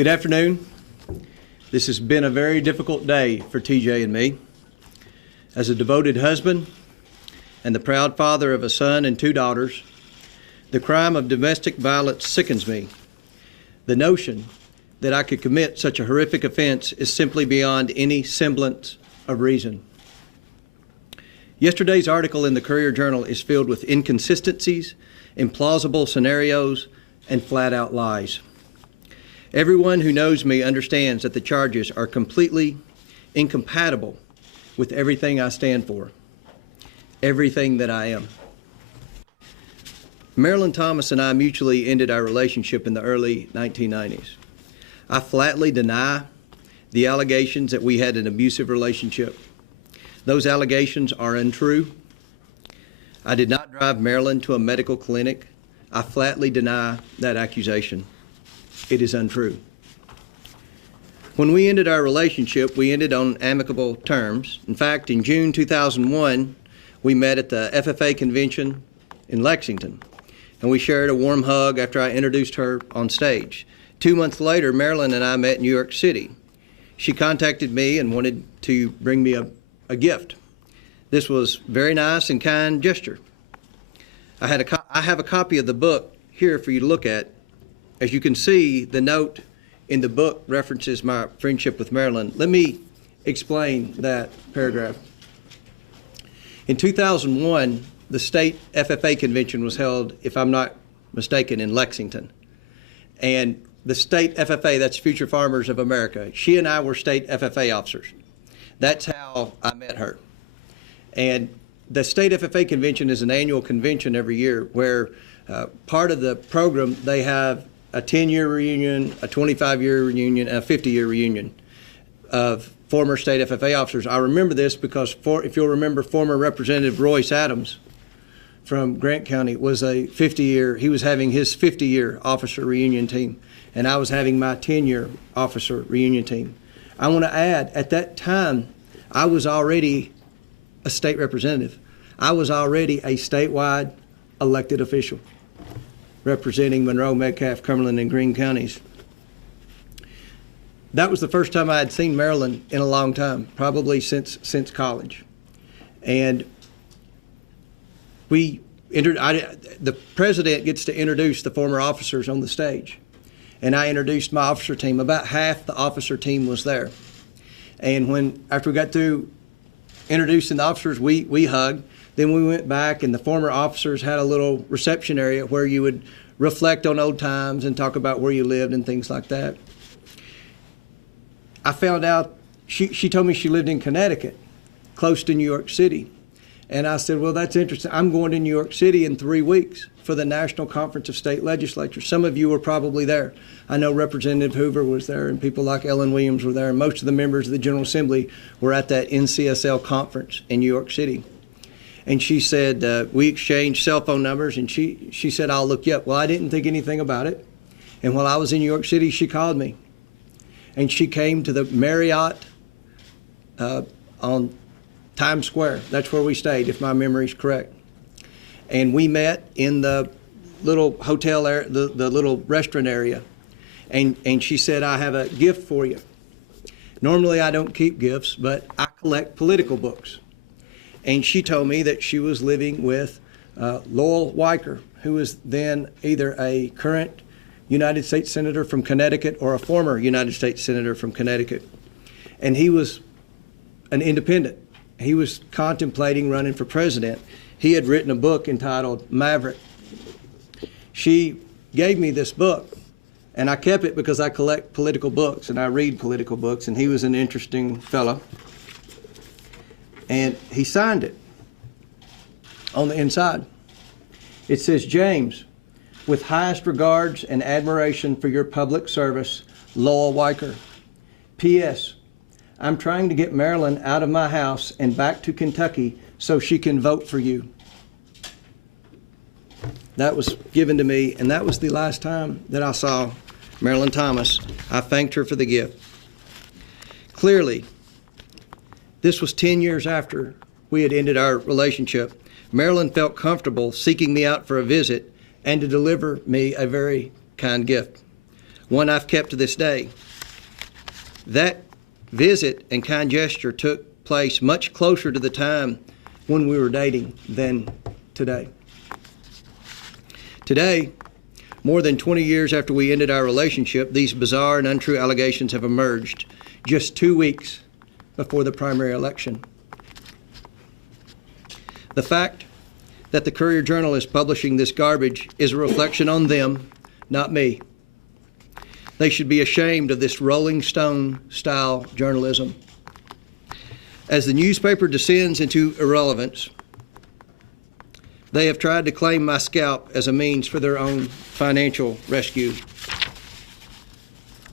Good afternoon. This has been a very difficult day for TJ and me. As a devoted husband and the proud father of a son and 2 daughters, the crime of domestic violence sickens me. The notion that I could commit such a horrific offense is simply beyond any semblance of reason. Yesterday's article in the Courier-Journal is filled with inconsistencies, implausible scenarios, and flat-out lies. Everyone who knows me understands that the charges are completely incompatible with everything I stand for, everything that I am. Marilyn Thomas and I mutually ended our relationship in the early 1990s. I flatly deny the allegations that we had an abusive relationship. Those allegations are untrue. I did not drive Marilyn to a medical clinic. I flatly deny that accusation. It is untrue. When we ended our relationship, we ended on amicable terms. In fact, in June 2001, we met at the FFA convention in Lexington, and we shared a warm hug after I introduced her on stage. 2 months later, Marilyn and I met in New York City. She contacted me and wanted to bring me a gift. This was a very nice and kind gesture. I have a copy of the book here for you to look at. As you can see, the note in the book references my friendship with Marilyn. Let me explain that paragraph. In 2001, the state FFA convention was held, if I'm not mistaken, in Lexington. And the state FFA, that's Future Farmers of America, she and I were state FFA officers. That's how I met her. And the state FFA convention is an annual convention every year where part of the program, they have a 10-year reunion, a 25-year reunion, and a 50-year reunion of former state FFA officers. I remember this because, if you'll remember, former Representative Royce Adams from Grant County was he was having his 50-year officer reunion team, and I was having my 10-year officer reunion team. I want to add, at that time, I was already a state representative. I was already a statewide elected official representing Monroe, Metcalfe, Cumberland, and Greene counties. That was the first time I had seen Marilyn in a long time, probably since college. And the president gets to introduce the former officers on the stage. And I introduced my officer team. About half the officer team was there. And after we got through introducing the officers, we hugged. Then we went back, and the former officers had a little reception area where you would reflect on old times and talk about where you lived and things like that. I found out, she told me she lived in Connecticut, close to New York City. And I said, well, that's interesting. I'm going to New York City in 3 weeks for the National Conference of State Legislatures. Some of you were probably there. I know Representative Hoover was there, and people like Ellen Williams were there, and most of the members of the General Assembly were at that NCSL conference in New York City. And she said, we exchanged cell phone numbers, and she said, I'll look you up. Well, I didn't think anything about it. And while I was in New York City, she called me. And she came to the Marriott on Times Square. That's where we stayed, if my memory's correct. And we met in the little hotel area, the little restaurant area. And she said, I have a gift for you. Normally I don't keep gifts, but I collect political books. And she told me that she was living with Lowell Weicker, who was then either a current United States Senator from Connecticut or a former United States Senator from Connecticut. And he was an independent. He was contemplating running for president. He had written a book entitled Maverick. She gave me this book, and I kept it because I collect political books and I read political books, and he was an interesting fellow. And he signed it on the inside. It says, James, with highest regards and admiration for your public service, Lowell Weicker. P.S. I'm trying to get Marilyn out of my house and back to Kentucky so she can vote for you. That was given to me, and that was the last time that I saw Marilyn Thomas. I thanked her for the gift. Clearly, this was 10 years after we had ended our relationship. Marilyn felt comfortable seeking me out for a visit and to deliver me a very kind gift. one I've kept to this day. That visit and kind gesture took place much closer to the time when we were dating than today. Today, more than 20 years after we ended our relationship, these bizarre and untrue allegations have emerged just 2 weeks before the primary election. The fact that the Courier-Journal is publishing this garbage is a reflection on them, not me. They should be ashamed of this Rolling Stone-style journalism. As the newspaper descends into irrelevance, they have tried to claim my scalp as a means for their own financial rescue.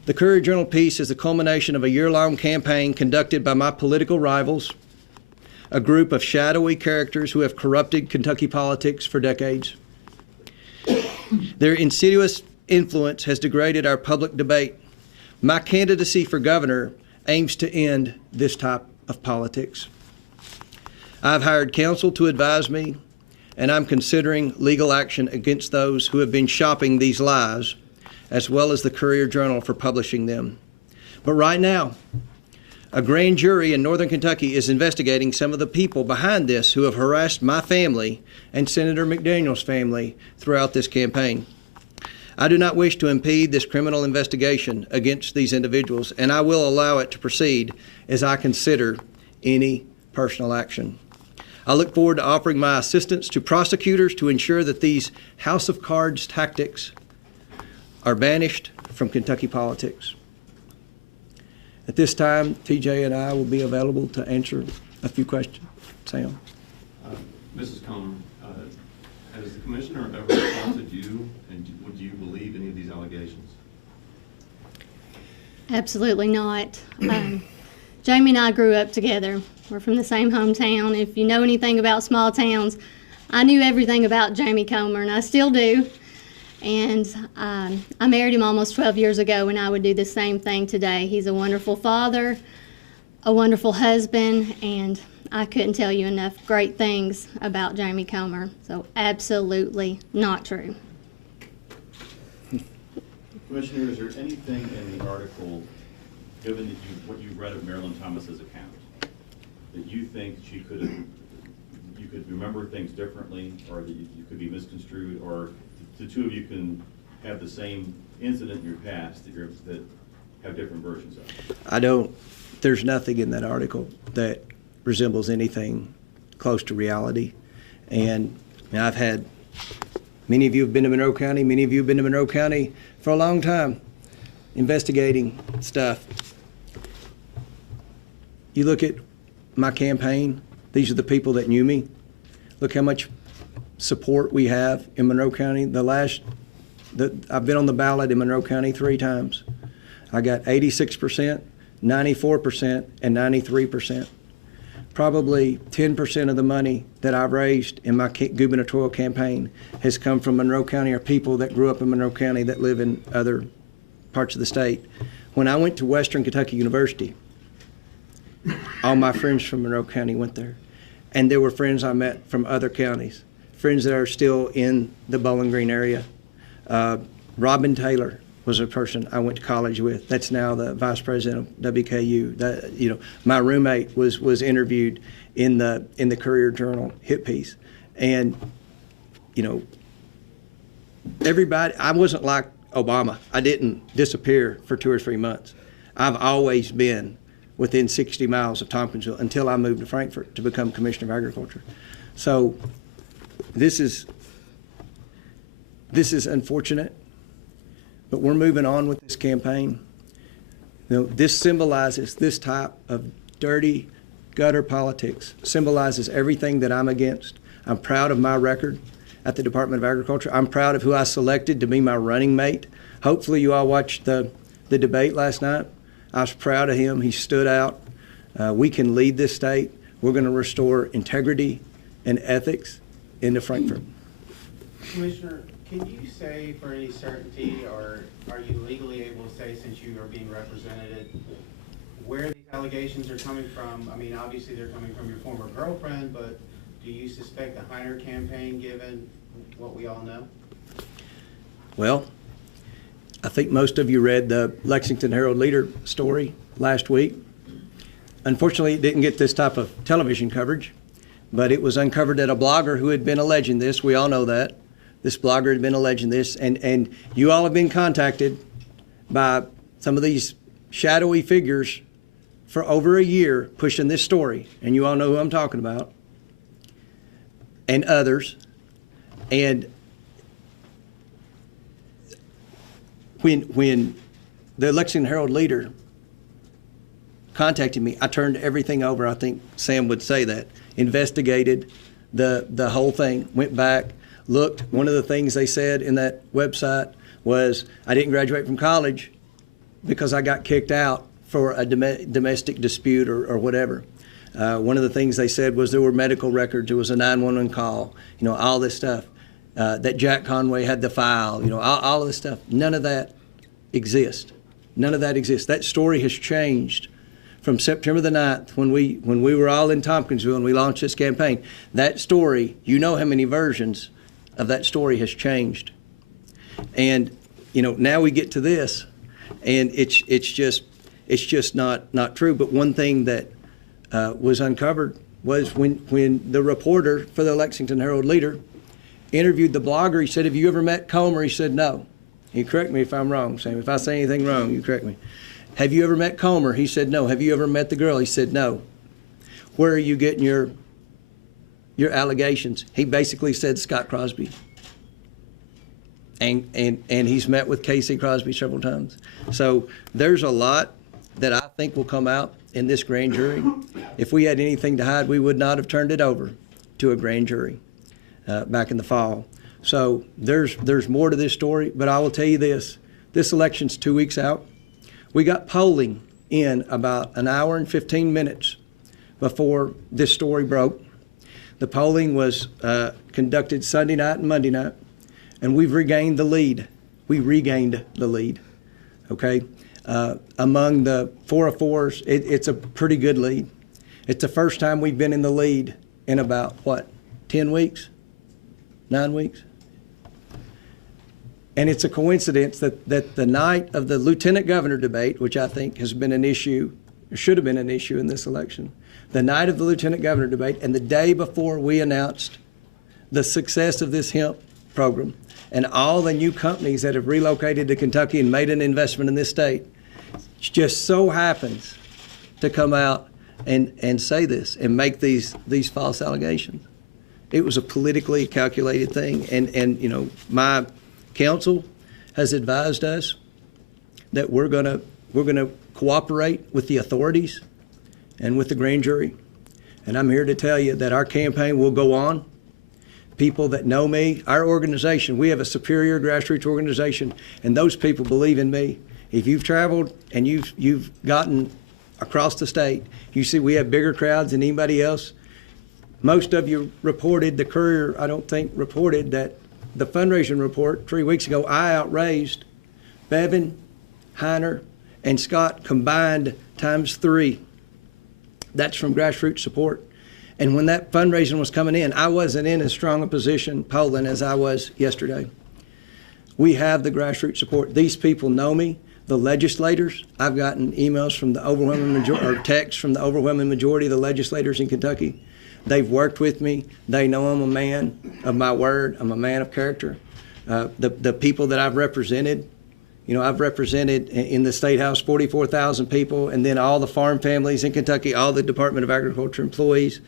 The Courier-Journal piece is the culmination of a year-long campaign conducted by my political rivals, a group of shadowy characters who have corrupted Kentucky politics for decades. Their insidious influence has degraded our public debate. My candidacy for governor aims to end this type of politics. I've hired counsel to advise me, and I'm considering legal action against those who have been shopping these lies, as well as the Courier-Journal for publishing them. But right now, a grand jury in Northern Kentucky is investigating some of the people behind this who have harassed my family and Senator McDaniel's family throughout this campaign. I do not wish to impede this criminal investigation against these individuals, and I will allow it to proceed as I consider any personal action. I look forward to offering my assistance to prosecutors to ensure that these House of Cards tactics are banished from Kentucky politics. At this time, TJ and I will be available to answer a few questions. Sam? Mrs. Comer, has the commissioner ever assaulted you, and would you believe any of these allegations? Absolutely not. Jamie and I grew up together. We're from the same hometown. If you know anything about small towns, I knew everything about Jamie Comer, and I still do. And I married him almost 12 years ago, and I would do the same thing today. He's a wonderful father, a wonderful husband, and I couldn't tell you enough great things about Jamie Comer. So absolutely not true. Commissioner, is there anything in the article, given that what you read of Marilyn Thomas's account, that you think you could remember things differently, or that you could be misconstrued, or the two of you can have the same incident in your past that have different versions of it? There's nothing in that article that resembles anything close to reality. And I've had, many of you have been to Monroe County, many of you have been to Monroe County for a long time investigating stuff. You look at my campaign, these are the people that knew me. Look how much support we have in Monroe County. I've been on the ballot in Monroe County 3 times. I got 86%, 94%, and 93%. Probably 10% of the money that I've raised in my gubernatorial campaign has come from Monroe County, or people that grew up in Monroe County that live in other parts of the state. When I went to Western Kentucky University, all my friends from Monroe County went there. And there were friends I met from other counties, friends that are still in the Bowling Green area. Robin Taylor was a person I went to college with. That's now the vice president of WKU. My roommate was interviewed in the Courier-Journal hit piece, and everybody. I wasn't like Obama. I didn't disappear for 2 or 3 months. I've always been within 60 miles of Tompkinsville until I moved to Frankfort to become Commissioner of Agriculture. So this is unfortunate, but we're moving on with this campaign. This symbolizes, this type of dirty gutter politics symbolizes everything that I'm against. I'm proud of my record at the Department of Agriculture. I'm proud of who I selected to be my running mate. Hopefully you all watched the debate last night. I was proud of him. He stood out. We can lead this state. We're going to restore integrity and ethics into Frankfort. Commissioner, can you say for any certainty, or are you legally able to say, since you are being represented, where these allegations are coming from? I mean, obviously they're coming from your former girlfriend, but do you suspect the Heiner campaign, given what we all know? Well, I think most of you read the Lexington Herald Leader story last week. Unfortunately, it didn't get this type of television coverage, but it was uncovered that a blogger who had been alleging this, we all know that, this blogger had been alleging this, and you all have been contacted by some of these shadowy figures for over a year pushing this story, and you all know who I'm talking about, and others. And when the Lexington Herald Leader contacted me, I turned everything over. I think Sam would say that. Investigated the whole thing, went back, looked. One of the things they said in that website was, I didn't graduate from college because I got kicked out for a domestic dispute or whatever. One of the things they said was there were medical records, there was a 911 call, all this stuff. That Jack Conway had the file, all of this stuff. None of that exists. None of that exists. That story has changed from September the 9th when we were all in Tompkinsville and we launched this campaign. That story, how many versions of that story has changed. And, now we get to this, and it's just not true. But one thing that was uncovered was when the reporter for the Lexington Herald Leader interviewed the blogger, he said, have you ever met Comer? He said, no. You correct me if I'm wrong, Sam. If I say anything wrong, you correct me. Have you ever met Comer? He said, no. Have you ever met the girl? He said, no. Where are you getting your allegations? He basically said Scott Crosby. And he's met with Casey Crosby several times. So there's a lot that I think will come out in this grand jury. If we had anything to hide, we would not have turned it over to a grand jury back in the fall. So there's more to this story, but I will tell you this. This election's 2 weeks out. We got polling in about an hour and 15 minutes before this story broke. The polling was conducted Sunday night and Monday night, and we've regained the lead. We regained the lead, okay? Among the 404s, it's a pretty good lead. It's the first time we've been in the lead in about, 10 weeks? 9 weeks? And it's a coincidence that the night of the lieutenant governor debate, which I think has been an issue, or should have been an issue in this election, the night of the lieutenant governor debate and the day before we announced the success of this hemp program and all the new companies that have relocated to Kentucky and made an investment in this state, just so happens to come out and say this and make these false allegations. It was a politically calculated thing, and my counsel has advised us that we're gonna cooperate with the authorities and with the grand jury. And I'm here to tell you that our campaign will go on. People that know me, our organization, we have a superior grassroots organization, and those people believe in me. If you've traveled and you've gotten across the state, you see we have bigger crowds than anybody else. Most of you reported, the Courier, I don't think, reported that the fundraising report 3 weeks ago, I outraised Bevan, Heiner, and Scott combined ×3. That's from grassroots support. And when that fundraising was coming in, I wasn't in as strong a position polling as I was yesterday. We have the grassroots support. These people know me. The legislators, I've gotten emails from the overwhelming majority, or texts from the overwhelming majority of the legislators in Kentucky. They've worked with me. They know I'm a man of my word. I'm a man of character. The people that I've represented, I've represented in the State House 44,000 people, and then all the farm families in Kentucky, all the Department of Agriculture employees,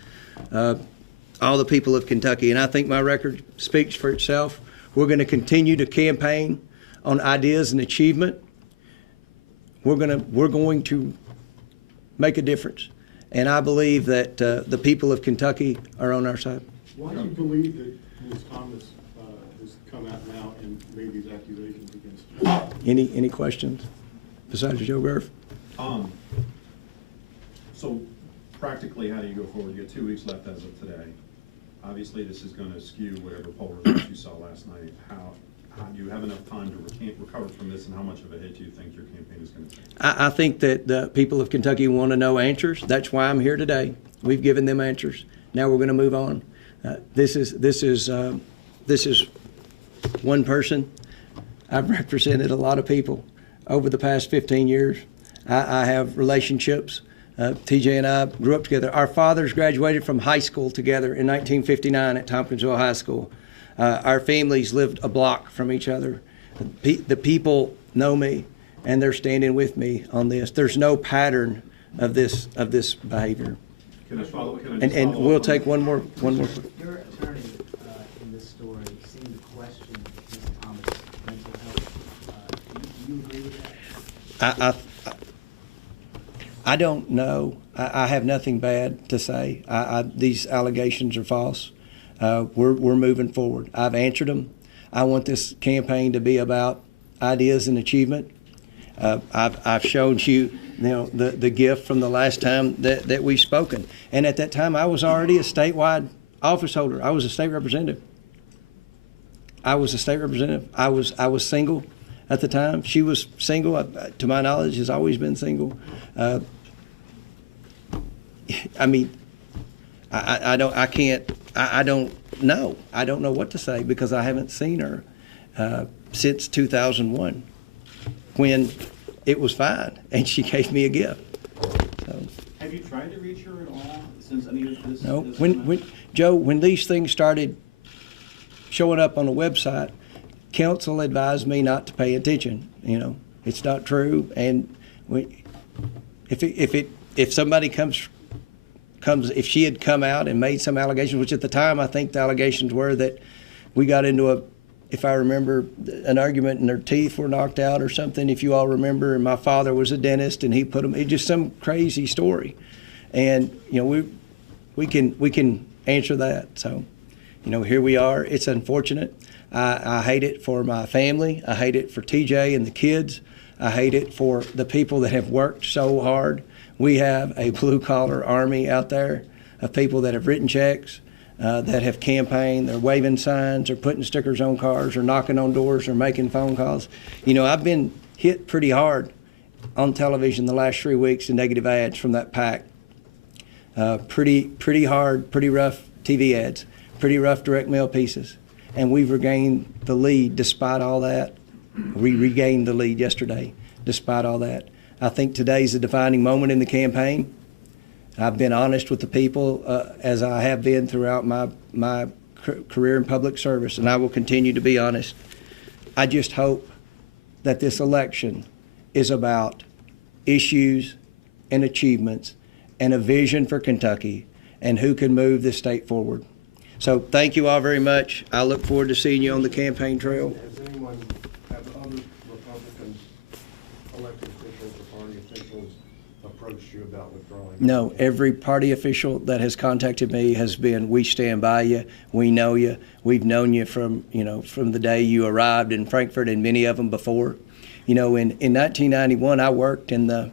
all the people of Kentucky. And I think my record speaks for itself. We're going to continue to campaign on ideas and achievement. We're going to make a difference. And I believe that the people of Kentucky are on our side. Why do you believe that Ms. Thomas has come out now and made these accusations against you? Any questions besides Joe Gerf? So practically, how do you go forward? You got 2 weeks left as of today. Obviously, this is going to skew whatever poll results you saw last night. How do you have enough time to recover from this, and how much of a hit do you think your campaign is going to take? I think that the people of Kentucky want to know answers. That's why I'm here today. We've given them answers. Now we're going to move on. This is one person. I've represented a lot of people over the past 15 years. I have relationships. TJ and I grew up together. Our fathers graduated from high school together in 1959 at Tompkinsville High School. Our families lived a block from each other. The people know me, and they're standing with me on this. There's no pattern of this behavior. Can I follow? And we'll take one more. Your attorney in this story seemed to question Ms. Thomas' mental health. Do you agree with that? I don't know. I have nothing bad to say. These allegations are false. We're moving forward. I've answered them. I want this campaign to be about ideas and achievement. I've shown you, the gift from the last time that we've spoken. And at that time, I was already a statewide office holder. I was a state representative. I was single at the time. She was single. To my knowledge, has always been single. I mean, I don't know. I don't know what to say because I haven't seen her since 2001 when it was fine and she gave me a gift. So, Have you tried to reach her at all since any of this? no, has when come out? Joe, when these things started showing up on the website, counsel advised me not to pay attention. It's not true, and if somebody comes, if she had come out and made some allegations, which at the time I think the allegations were that we got into if I remember, an argument and their teeth were knocked out or something, if you all remember, and my father was a dentist and he put them, it's just some crazy story. And, we can answer that. So, here we are. It's unfortunate. I hate it for my family. I hate it for TJ and the kids. I hate it for the people that have worked so hard. We have a blue-collar army out there of people that have written checks, that have campaigned, they're waving signs, or putting stickers on cars, or knocking on doors, or making phone calls. I've been hit pretty hard on television the last 3 weeks in negative ads from that PAC. Pretty hard, pretty rough TV ads, pretty rough direct mail pieces. And we've regained the lead despite all that. We regained the lead yesterday despite all that. I think today's a defining moment in the campaign. I've been honest with the people as I have been throughout my career in public service, and I will continue to be honest. I just hope that this election is about issues and achievements and a vision for Kentucky and who can move this state forward. So thank you all very much. I look forward to seeing you on the campaign trail. Has anyone, have other Republicans, elected officials or party officials approached you about withdrawing? No, every party official that has contacted me has been, we stand by you, we know you, we've known you from the day you arrived in Frankfort and many of them before. In 1991, I worked in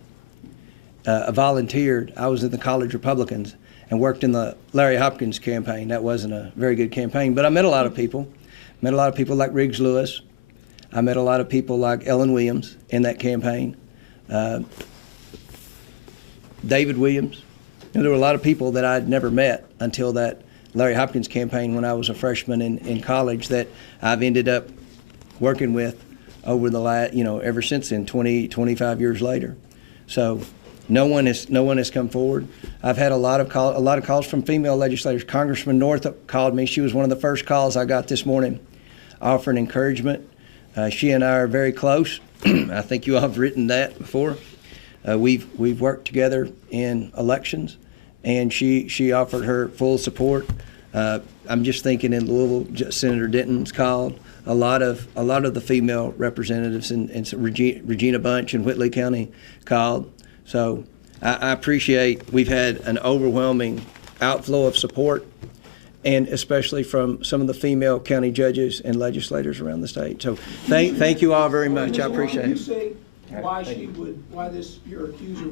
I volunteered, I was in the College Republicans and worked in the Larry Hopkins campaign. That wasn't a very good campaign, but I met a lot of people. Met a lot of people like Riggs Lewis. I met a lot of people like Ellen Williams in that campaign. David Williams. There were a lot of people that I'd never met until that Larry Hopkins campaign when I was a freshman in college that I've ended up working with over the last, ever since then, 25 years later. So no one has come forward. I've had a lot of calls from female legislators. Congressman Northup called me. She was one of the first calls I got this morning, offering encouragement. She and I are very close. I think you all have written that before. We've worked together in elections, and she offered her full support. I'm just thinking in Louisville, Senator Denton's called. A lot of the female representatives and Regina Bunch in Whitley County called. So I appreciate we've had an overwhelming outflow of support, and especially from some of the female county judges and legislators around the state. So thank you all very much. I appreciate it. You say why your accuser